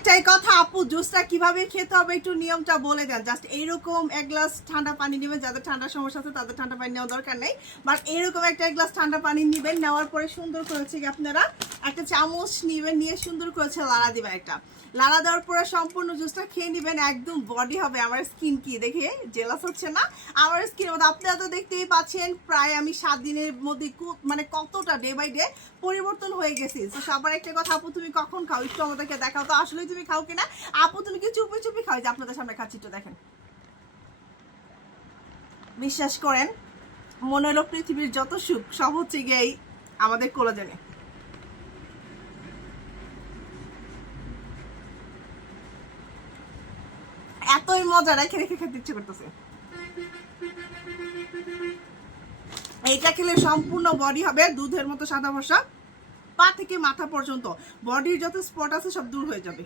একটাই কথা আপু, জুসটা কিভাবে খেতে হবে একটু নিয়মটা বলে দেন। জাস্ট এইরকম এক গ্লাস ঠান্ডা পানি নেবেন, যাদের ঠান্ডার সমস্যা আছে তাদের ঠান্ডা পানি নেওয়ার দরকার নেই, বাট এইরকম একটা এক গ্লাস ঠান্ডা পানি নেবেন। নেওয়ার পরে সুন্দর করেছে কি আপনারা একটা চামচ নেবেন, নিয়ে সুন্দর করেছে লাড়া দিবেন। একটা লাড়া দেওয়ার পরে সম্পূর্ণ জুসটা খেয়ে নেবেন। একদম বডি হবে। আমার স্কিন কি দেখে জেলাস হচ্ছে না? আমার স্কিনের মধ্যে আপনারা তো দেখতেই পাচ্ছেন, প্রায় আমি 7 দিনের মধ্যে মানে কতটা ডে বাই ডে পরিবর্তন হয়ে গেছি। তো সবার একটা কথা, আপু তুমি কখন খাও একটু আমাদেরকে দেখাও তো, আসলে তুমি খাও কিনা। আপু তুমি কি চুপি চুপি খাও? যে আপনাদের সামনে খাচ্ছি, একটু দেখেন। বিশ্বাস করেন, মনে হলো পৃথিবীর যত সুখ সব হচ্ছে গিয়ে আমাদের কোলাজেনে। এতই মজা, রেখে রেখে খেতে ইচ্ছে করতেছে। এইটা খেলে সম্পূর্ণ বডি হবে দুধের মতো সাদা ভরসা, পা থেকে মাথা পর্যন্ত বডির যত স্পট আছে সব দূর হয়ে যাবে।